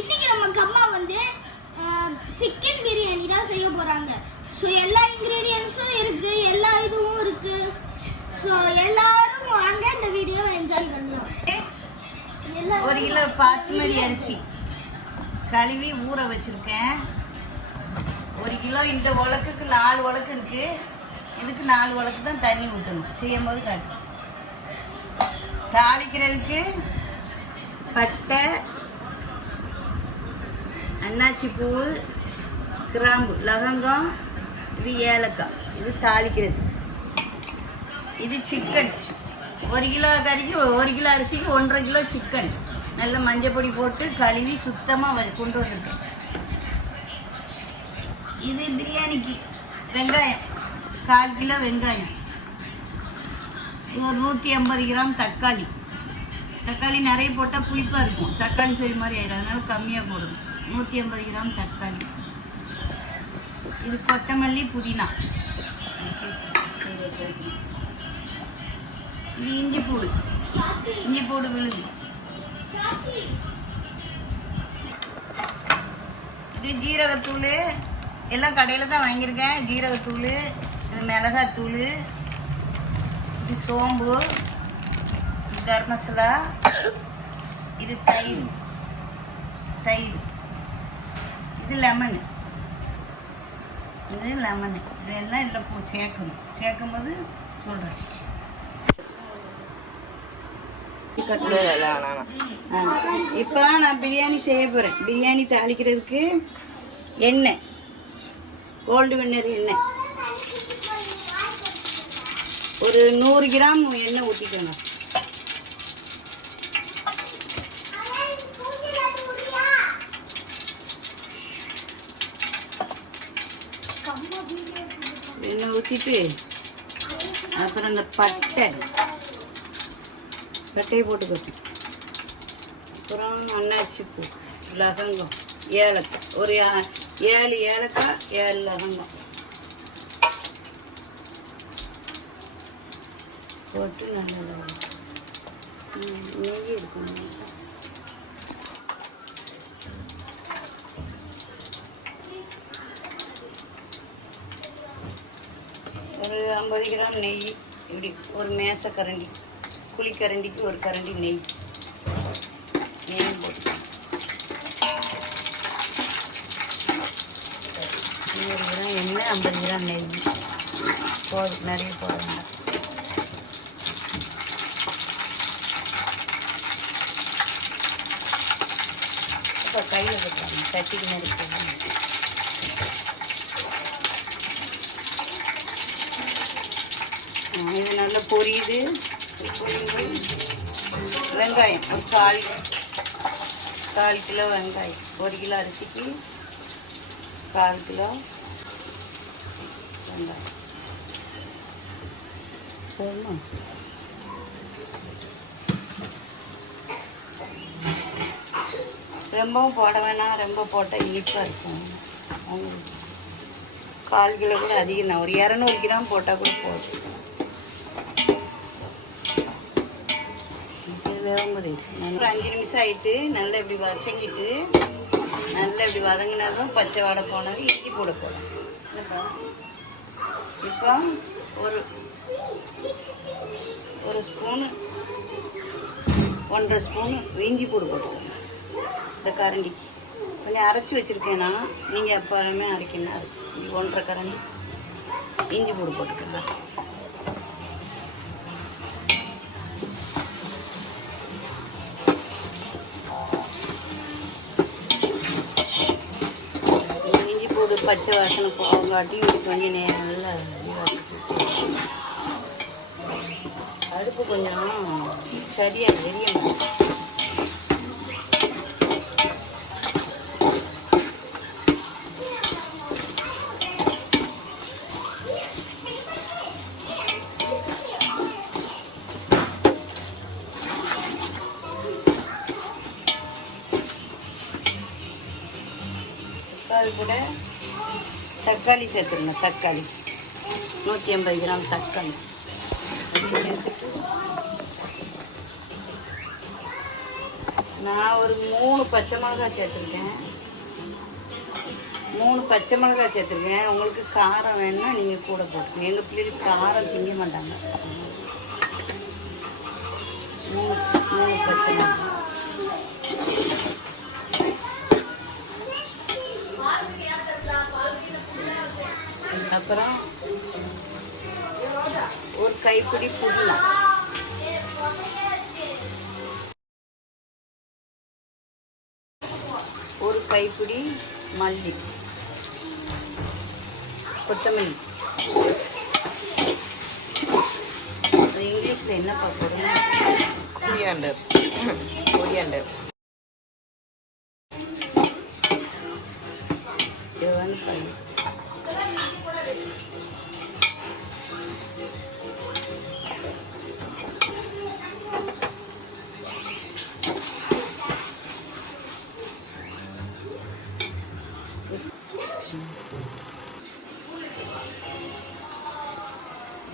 இன்னைக்கு நம்ம அம்மா வந்து சிக்கன் பிரியாணி தான் செய்ய போறாங்க. ஸோ எல்லா இன்கிரீடியன்ஸும் இருக்கு, எல்லா இதுவும் இருக்கு. ஸோ எல்லாரும் வாங்க இந்த வீடியோவை என்ஜாய் பண்ணலாம். 1 கிலோ பாஸ்மதி அரிசி கழுவி ஊற வச்சிருக்கேன். 1 கிலோ இந்த உலக்குக்கு 4 உலக்கு இருக்கு. இதுக்கு 4 உலக்கு தான் தண்ணி ஊற்றணும். செய்யும் போது காட்டு. தாளிக்கிறதுக்கு பட்டை, அன்னாச்சி பூ, கிராம்பு, லவங்கம், இது ஏலக்காய். இது தாளிக்கிறது. இது சிக்கன். 1 கிலோ கறிக்கு 1 கிலோ அரிசிக்கு 1.5 கிலோ சிக்கன் நல்ல மஞ்சள் பொடி போட்டு கழுவி சுத்தமாக கொண்டு வந்துருக்கேன். இது பிரியாணிக்கு வெங்காயம் 1/4 கிலோ வெங்காயம், ஒரு 150 கிராம் தக்காளி. தக்காளி நிறைய போட்டால் புளிப்பாக இருக்கும், தக்காளி சரி மாதிரி ஆயிடும், அதனால கம்மியாக போடணும். 150 கிராம் தக்காளி. இது கொத்தமல்லி, புதினா. இது இஞ்சி பூடு விழுது. இது ஜீரகத்தூள், எல்லாம் கடையில் தான் வாங்கியிருக்கேன். ஜீரகத்தூள், இது மிளகாத்தூள், இது சோம்பு, இது கரம் மசாலா, இது தயிர், இது லெமனு, இதெல்லாம் இதில் சேர்க்கும் போது சொல்கிறேன். இப்போ நான் பிரியாணி செய்ய போகிறேன். பிரியாணி தாளிக்கிறதுக்கு எண்ணெய், கோல்டு வின்னர் எண்ணெய், ஒரு 100 கிராம் எண்ணெய் ஊற்றிக்கணும். எண்ணெய் ஊற்றிட்டு அப்புறம் இந்த பட்டையை போட்டுக்கணும். அப்புறம் அன்னாச்சி பூ, லவங்கம், ஏலக்காய், ஒரு 7 ஏலக்காய், 7 லவங்கம் போட்டு நல்லா நெய் எடுக்கணும். ஒரு 50 கிராம் நெய், இப்படி ஒரு மேசை கரண்டி, குழிக்கரண்டிக்கு ஒரு கரண்டி நெய் போட்டு 100 கிராம் எண்ணெய், 50 கிராம் நெய் போதும், நிறைய போட வேண்டாம். இப்போ கையில் போட்டாங்க, தட்டிக்கு நெருக்கணும். இது நல்லா பொரியுது. வெங்காயம் ஒரு 1/4 கிலோ வெங்காயம், 1 கிலோ அரிசிக்கு 1/4 கிலோ வெங்காயம் போடணும். ரொம்பவும் போட வேணாம், ரொம்ப போட்டால் இனிப்பாக இருக்கும். 1/4 கிலோ கூட அதிகம் தான், ஒரு 200 கிராம் போட்டால் கூட போதும். ஒரு 5 நிமிஷம் ஆகிட்டு நல்லா இப்படி வதங்கிட்டு, நல்லா இப்படி வதங்கினதும் பச்சை வாடை போனது இஞ்சி போட போகிறேன். இப்போ ஒரு ஸ்பூனு, 1.5 ஸ்பூனு இஞ்சி பூடு போட்டுக்கோங்க. இந்த கரண்டிக்கு கொஞ்சம் அரைச்சி வச்சுருக்கேன்னா, நீங்கள் எப்போவுமே அரைக்கணும். 1.5 கரண்டி இஞ்சி பூடு போட்டுக்கோங்க. பச்சை வாசனை போகாட்டி இது கொஞ்சம் நல்லா அடுப்பு கொஞ்சம் சரியாக எரியணும். அது கூட தக்காளி சேர்த்துருங்க. தக்காளி 150 கிராம் தக்காளி சேர்த்துட்டு நான் ஒரு 3 பச்சை மிளகாய் சேர்த்துருக்கேன். 3 பச்சை மிளகாய் சேர்த்துருக்கேன். உங்களுக்கு காரம் வேணும்னா நீங்கள் கூட போட்டுக்கோங்க. எங்கள் பிள்ளைகளுக்கு காரம் திங்க மாட்டாங்க. 3 பச்சை மிளகாய். அப்புறம் ஒரு கைப்பிடி புதினா, ஒரு கைப்பிடி மல்லி, கொத்தமல்லி. இங்கிலீஷில் என்னப்பா போடுங்க? கொரியாண்டர்.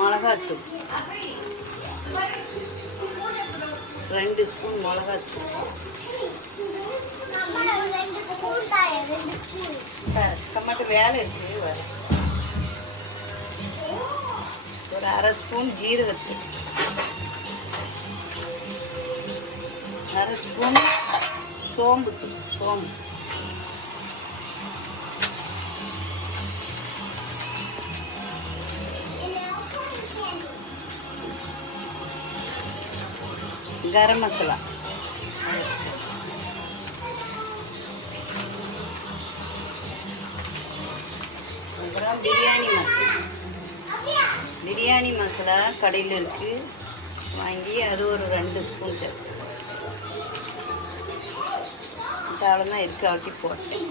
மிளகாத்தூள் 2 ஸ்பூன் மிளகாத்தூள். டமாட்டோ வேலை இருக்கு வர. ஒரு 1/2 ஸ்பூன் ஜீரகத்தூள், 1/2 ஸ்பூன் சோம்புத்தூள். கரம் மசாலா, அப்புறம் பிரியாணி மசாலா கடையில் இருக்குது, வாங்கி அது ஒரு 2 ஸ்பூன் சேர்த்து. அவ்வளோதான் இருக்கு, ஆட்டி போட்டேன்.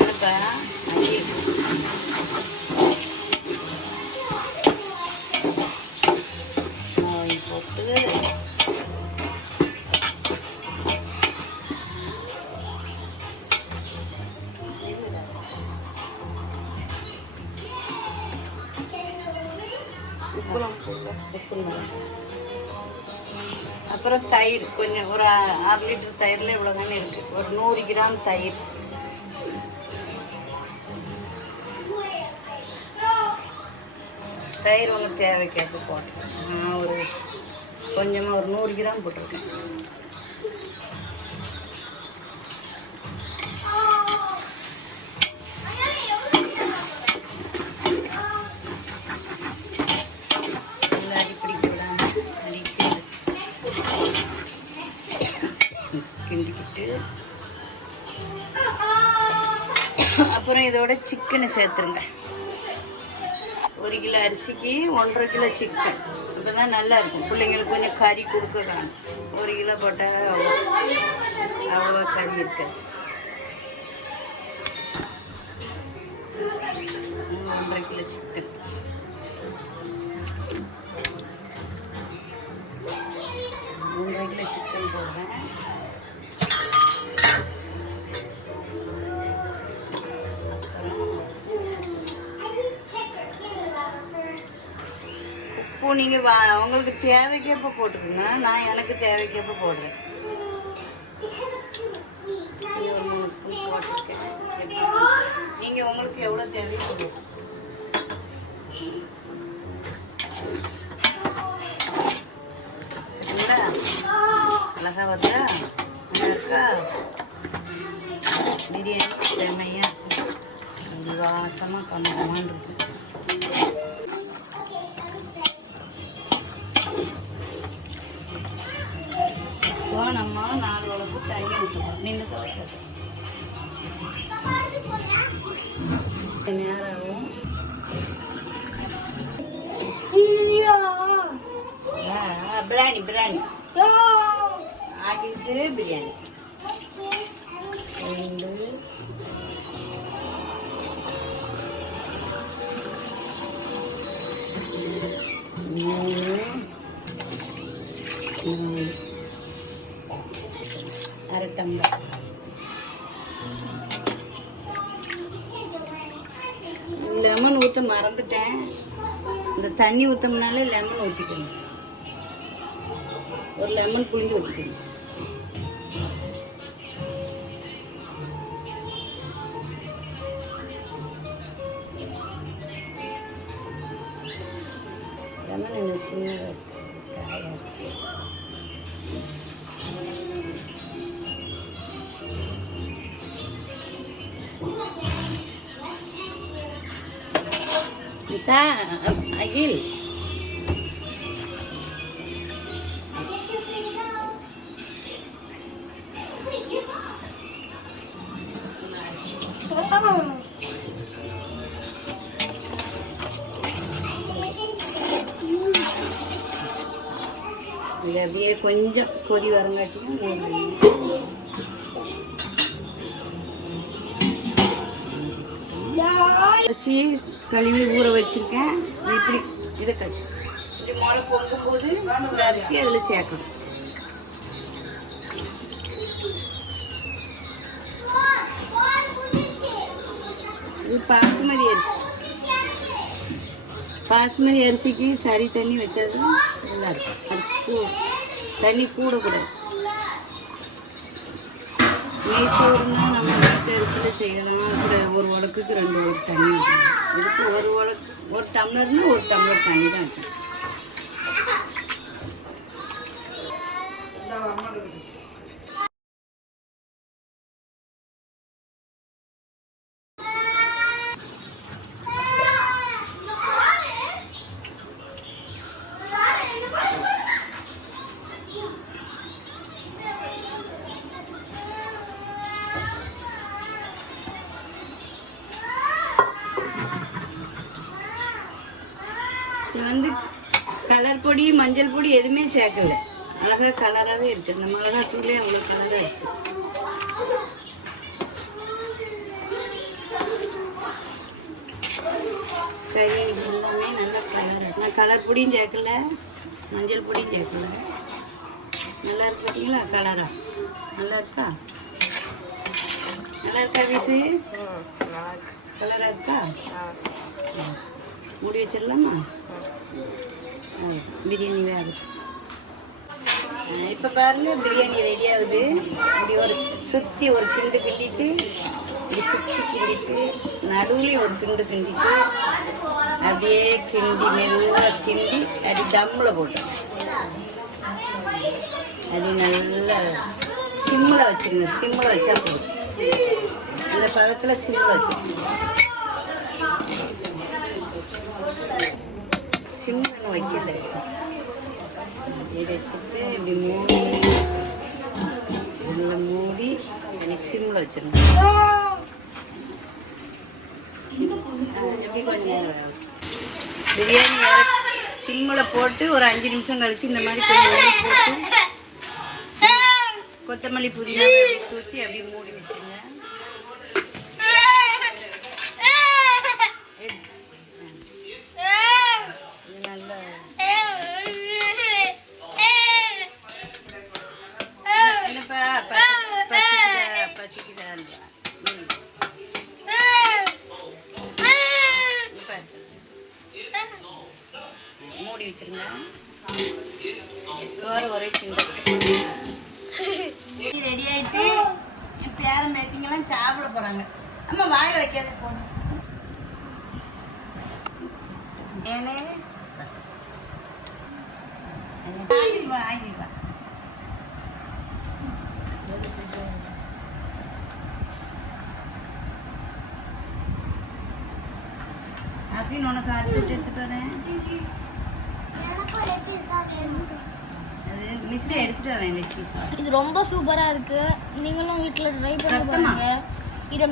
என்னப்பா போட்டு அப்புறம் தயிர் கொஞ்சம், ஒரு 1/2 லிட்டர் தயிரில் இவ்வளோ தானே இருக்குது. ஒரு 100 கிராம் தயிர். தயிர் ஒன்று தேவைக்கேற்ப போட்டேன். நான் ஒரு கொஞ்சமாக ஒரு 100 கிராம் போட்டிருக்கேன். கிண்டிக்கிட்டு அப்புறம் இதோட சிக்கனை சேர்த்துருங்க. 1 கிலோ அரிசிக்கு 1.5 கிலோ சிக்கன். இப்போ தான் நல்லா இருக்கும். பிள்ளைங்களுக்கு கொஞ்சம் கறி கொடுக்க காணும். 1 கிலோ போட்டால் அவ்வளோ கறி இருக்காது. 1.5 கிலோ சிக்கன். போடுறேன். உப்பு நீங்கள் உங்களுக்கு தேவைக்கேற்ப போட்டுக்கோங்க. நான் எனக்கு தேவைக்கேற்ப போடுறேன். ஒரு 3 ஸ்பூன் போட்டிருக்கேன். நீங்கள் உங்களுக்கு எவ்வளோ தேவையோ போடுங்க. அழகா வருதா? இருக்கா பிரியாணி செமையாக வாசமாக கம்மமான் இருக்கு. நம்ம 4 உலக்கு தண்ணி ஊற்றுவோம். நின்று நேரம் பிரியாணி ஆகிட்டு பிரியாணி 2 3 1/2 டம்ளர். லெமன் ஊற்ற மறந்துட்டேன். இந்த தண்ணி ஊற்றோம்னாலே லெமன் ஊற்றிக்கணும். ஒரு லெமன் புளிஞ்சு வச்சுக்கணும். லெமன் என்ன சின்னதாக இருக்கு, காயாக இருக்கு. அகில் இது அப்படியே கொஞ்சம் கொதி வரங்காட்டியும் அரிசி கழுவி ஊற வச்சிருக்கேன். இப்படி இதை கட்டி இப்படி முளை பொங்கும்போது இந்த அரிசி அதில் சேர்க்கணும். இது பாசுமதி அரிசி. பாசுமதி அரிசிக்கு சரி தண்ணி வச்சது நல்லா இருக்கும். அரிசி தண்ணி கூடக்கூடாது. நெய்ச்சோறுனா நம்ம வீட்டு அரிசியில் செய்யலாம். அப்புறம் ஒரு உலக்குக்கு 2 உலக்கு தண்ணி ஊற்றணும். இதுக்கு ஒரு டம்ளர்னா 1 டம்ளர் தண்ணி தான் இருக்கும். வந்து கலர் பொடி மஞ்சள் பொடி எதுவுமே சேர்க்கல. அழகா கலராகவே இருக்கு. இந்த மிளகாத்தூளே அவ்வளோ கலராக இருக்கு. கறி எல்லாமே நல்லா கலராக. நான் கலர் பொடியும் சேர்க்கல, மஞ்சள் பொடியும் சேர்க்கல. நல்லா இருக்கு பார்த்தீங்களா? கலரா நல்லா இருக்கா? நல்லா இருக்கா வீசு? கலராக இருக்கா? மூடி வச்சிடலாமா? பிரியாணி வேறு. இப்போ பாருங்க, பிரியாணி ரெடி ஆகுது. இப்படி ஒரு சுற்றி ஒரு கிண்டு கிண்டிட்டு, இப்படி சுற்றி கிண்டிட்டு, நடுவுலையும் ஒரு கிண்டு கிண்டிட்டு, அப்படியே கிண்டி மெதுவாக கிண்டி அப்படி தம்மில் போட்டோம். அப்படி நல்லா சிம்மில் வச்சுருங்க. சிம்மில் வச்சா போதும். இந்த பதத்தில் சிம்மில் வச்சுருங்க. சிம்மில் வைக்கல. இதை வச்சுட்டு இப்படி மூடி நல்லா மூடி அப்படி சிம்மில் வச்சிடணும். எப்படி கொஞ்சம் நேரம் பிரியாணி சிம்மில் போட்டு ஒரு 5 நிமிஷம் கழிச்சு இந்த மாதிரி கொஞ்சம் நெய் போட்டு கொத்தமல்லி புதினா தூற்றி அப்படி மூடி வச்சுருங்க. மூடி வச்சிருங்க. சோறு ஒரே ரெடி ஆயிட்டு என் பேரன் பேத்திங்கெல்லாம் சாப்பிட போறாங்க. அம்மா வாயில வைக்காத போன ஏனே ஆகிடுவா. அப்படின்னு உனக்கு ஆட்டு எடுத்துட்டு வரேன். மிஸ்ரே எடுத்துட்டு வரேன். இது ரொம்ப சூப்பரா இருக்கு. நீங்களும் வீட்டில் ட்ரை பண்ணி பாருங்க. இதை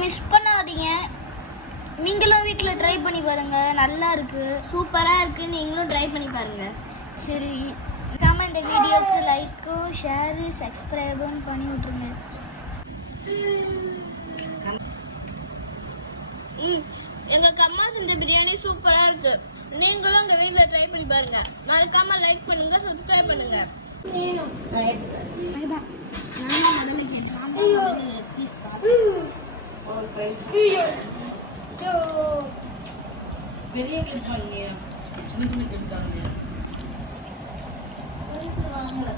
மிஸ் பண்ணாதீங்க. நீங்களும் வீட்டில் ட்ரை பண்ணி பாருங்க. நல்லா இருக்கு, சூப்பரா இருக்கு. நீங்களும் ட்ரை பண்ணி பாருங்க. சரி, மறக்காம இந்த வீடியோக்கு லைக்கும் ஷேரு சப்ஸ்கிரைபும் பண்ணி விட்டுருங்க. எங்க அம்மா செஞ்ச பிரியாணி சூப்பரா இருக்கு. நீங்களும் உங்க வீட்ல ட்ரை பண்ணி பாருங்க. மறக்காம லைக் பண்ணுங்க, சப்ஸ்கிரைப் பண்ணுங்க. பெரிய வாங்க